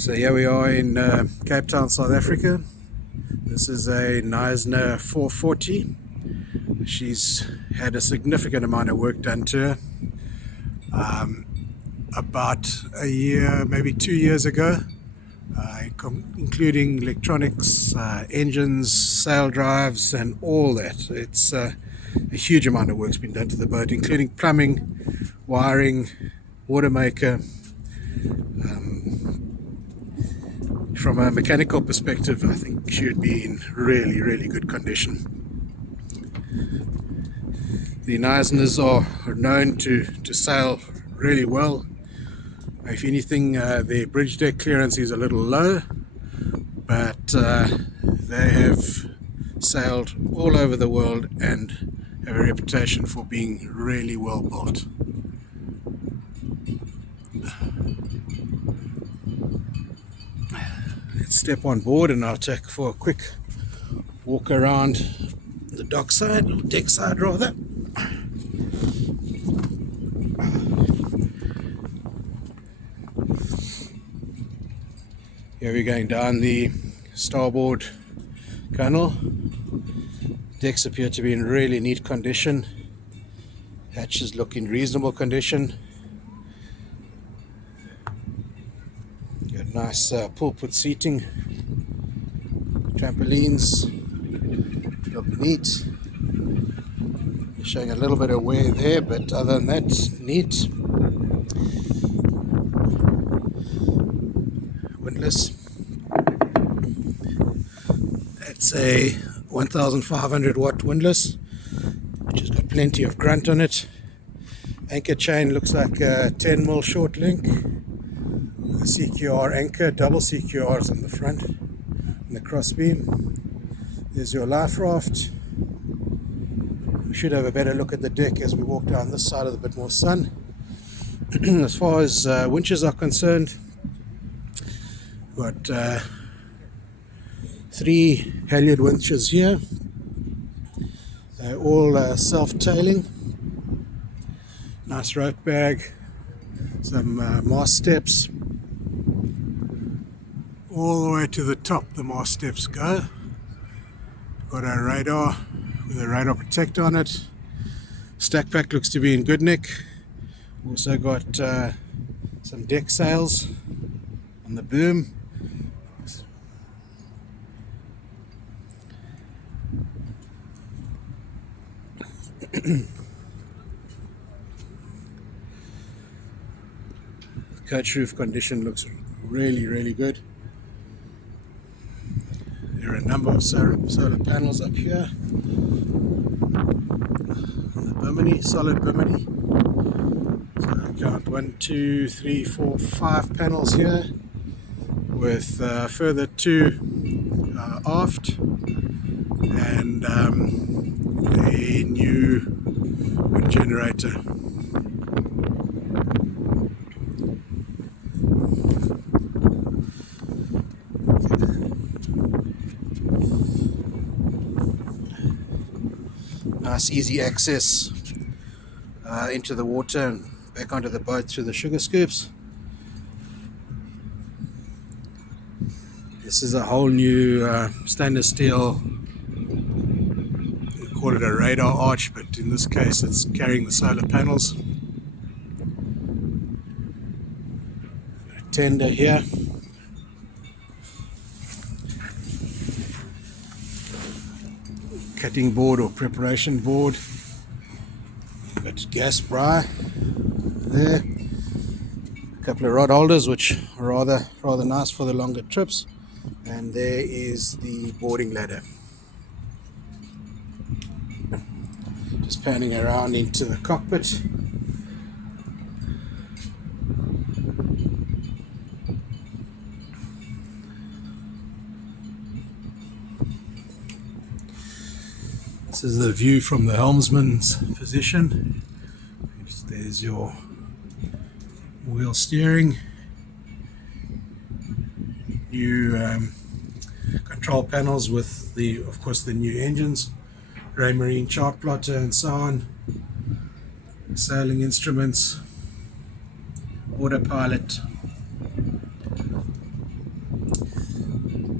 So here we are in Cape Town, South Africa. This is a Knysna 440. She's had a significant amount of work done to her. About a year, maybe 2 years ago, including electronics, engines, sail drives and all that. It's a huge amount of work's been done to the boat, including plumbing, wiring, water maker. From a mechanical perspective, I think she would be in really, really good condition. The Knysnas are known to sail really well. If anything, their bridge deck clearance is a little low, but they have sailed all over the world and have a reputation for being really well built. Let's step on board and I'll take for a quick walk around the dockside, or deckside rather. Here we're going down the starboard gunnel. Decks appear to be in really neat condition. Hatches look in reasonable condition. Got nice pulpit seating. Trampolines look neat. Showing a little bit of wear there, but other than that, neat. Windlass. That's a 1500 watt windlass, which has got plenty of grunt on it. Anchor chain looks like a 10mm short link. The CQR anchor, double CQRs on the front and the crossbeam. There's your life raft. We should have a better look at the deck as we walk down this side of a bit more sun. As far as winches are concerned, we've got 3 halyard winches here. They're all self-tailing. Nice rope bag, some mast steps. All the way to the top the mast steps go. Got a radar with a radar protector on it. Stack pack looks to be in good nick. Also got some deck sails on the boom. The coach roof condition looks really, really good. There are a number of solar panels up here on the bimini, solid bimini. So I count 1, 2, 3, 4, 5 panels here, with further 2 aft, and a new wind generator. Nice easy access into the water and back onto the boat through the sugar scoops. This is a whole new stainless steel, we call it a radar arch, but in this case it's carrying the solar panels. A tender here. Cutting board or preparation board. Got gas bry there. A couple of rod holders which are rather nice for the longer trips. And there is the boarding ladder. Just panning around into the cockpit. This is the view from the helmsman's position. There's your wheel steering. New control panels with of course the new engines, Raymarine chart plotter and so on, sailing instruments, autopilot,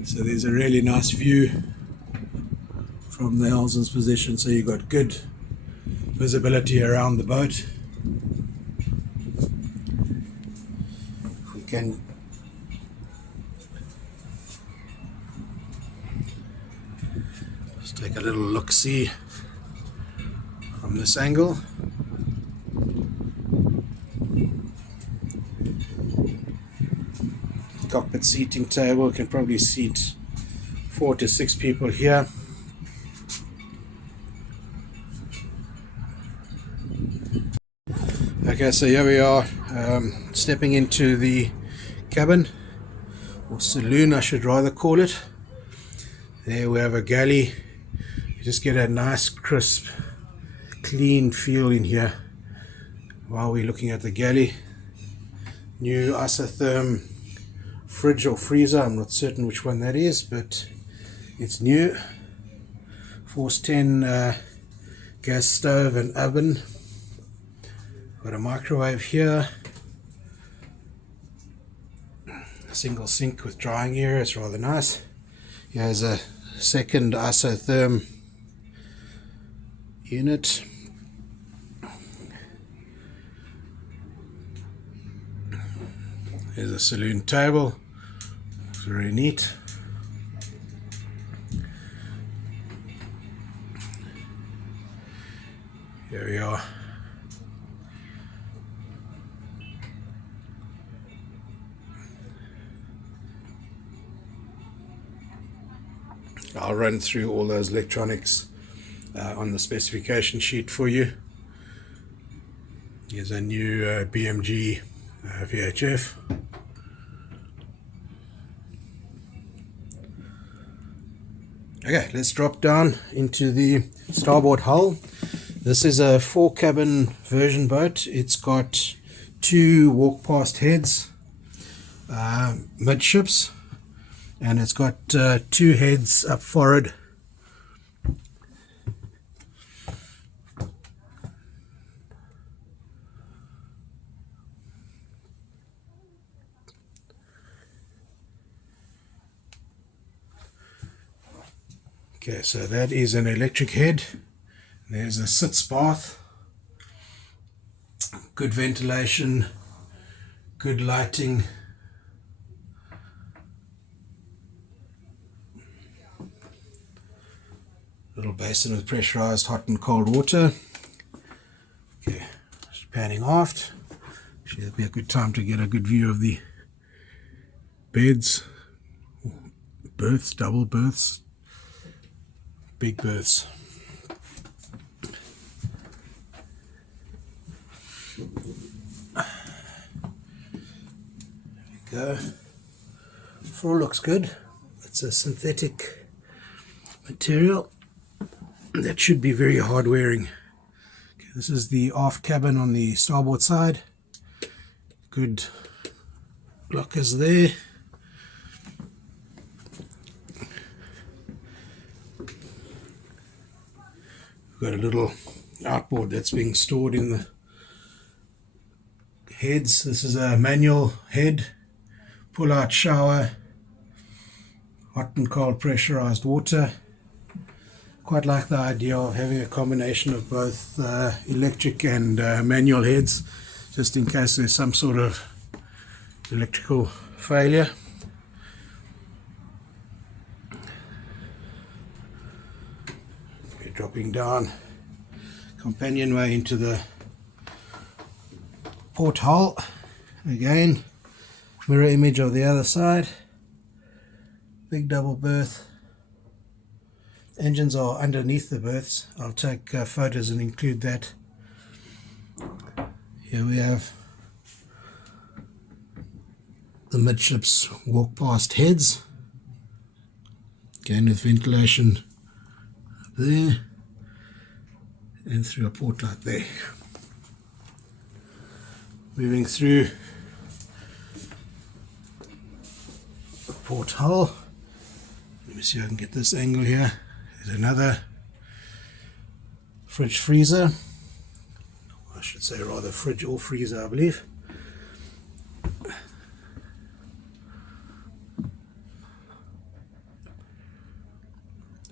So there's a really nice view from the helmsman's position, so you've got good visibility around the boat. We can just take a little look-see from this angle. Cockpit seating table can probably seat 4 to 6 people here. Okay, so here we are, stepping into the cabin, or saloon I should rather call it. There we have a galley. You just get a nice crisp clean feel in here while we're looking at the galley. New isotherm fridge or freezer, I'm not certain which one that is, but it's new. Force 10 gas stove and oven. Got a microwave here. A single sink with drying area, it's rather nice. Here's a second isotherm unit. There's a saloon table, it's very neat. Here we are. I'll run through all those electronics on the specification sheet for you. Here's a new BMG VHF. Okay, let's drop down into the starboard hull. This is a 4-cabin version boat. It's got 2 walk-past heads, midships, and it's got 2 heads up forward. Okay, so that is an electric head. There's a sitz bath, good ventilation, good lighting. Little basin with pressurized hot and cold water. Okay, just panning aft. Actually, that'd be a good time to get a good view of the beds, berths, double berths, big berths. There we go. Floor looks good. It's a synthetic material that should be very hard wearing. Okay, this is the aft cabin on the starboard side. Good lockers there. We've got a little outboard that's being stored in the heads. This is a manual head, pull out shower, hot and cold pressurized water. Quite like the idea of having a combination of both electric and manual heads, just in case there's some sort of electrical failure. We're dropping down companionway into the port hull. Again, mirror image of the other side. Big double berth. Engines are underneath the berths. I'll take photos and include that. Here we have the midships walk past heads. Again with ventilation there and through a port light there. Moving through the port hull. Let me see if I can get this angle here. There's another fridge freezer. I should say rather fridge or freezer, I believe.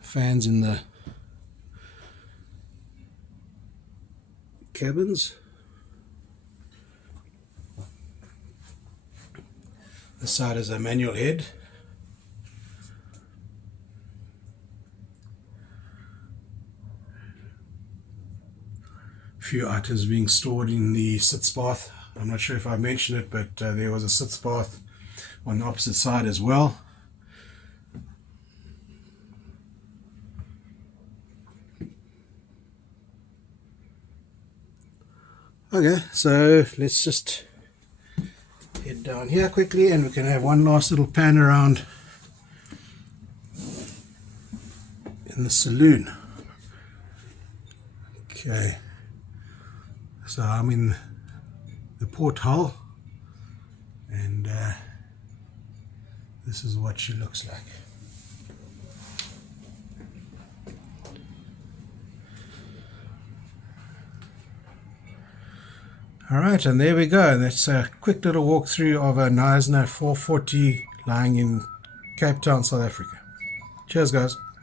fans in the cabins. This side is a manual head. A few items being stored in the sitz bath. I'm not sure if I mentioned it, but there was a sitz bath on the opposite side as well. Okay, so let's just head down here quickly and we can have one last little pan around in the saloon. Okay, so I'm in the porthole and this is what she looks like. Alright, and there we go. That's a quick little walkthrough of a Knysna 440 lying in Cape Town, South Africa. Cheers, guys.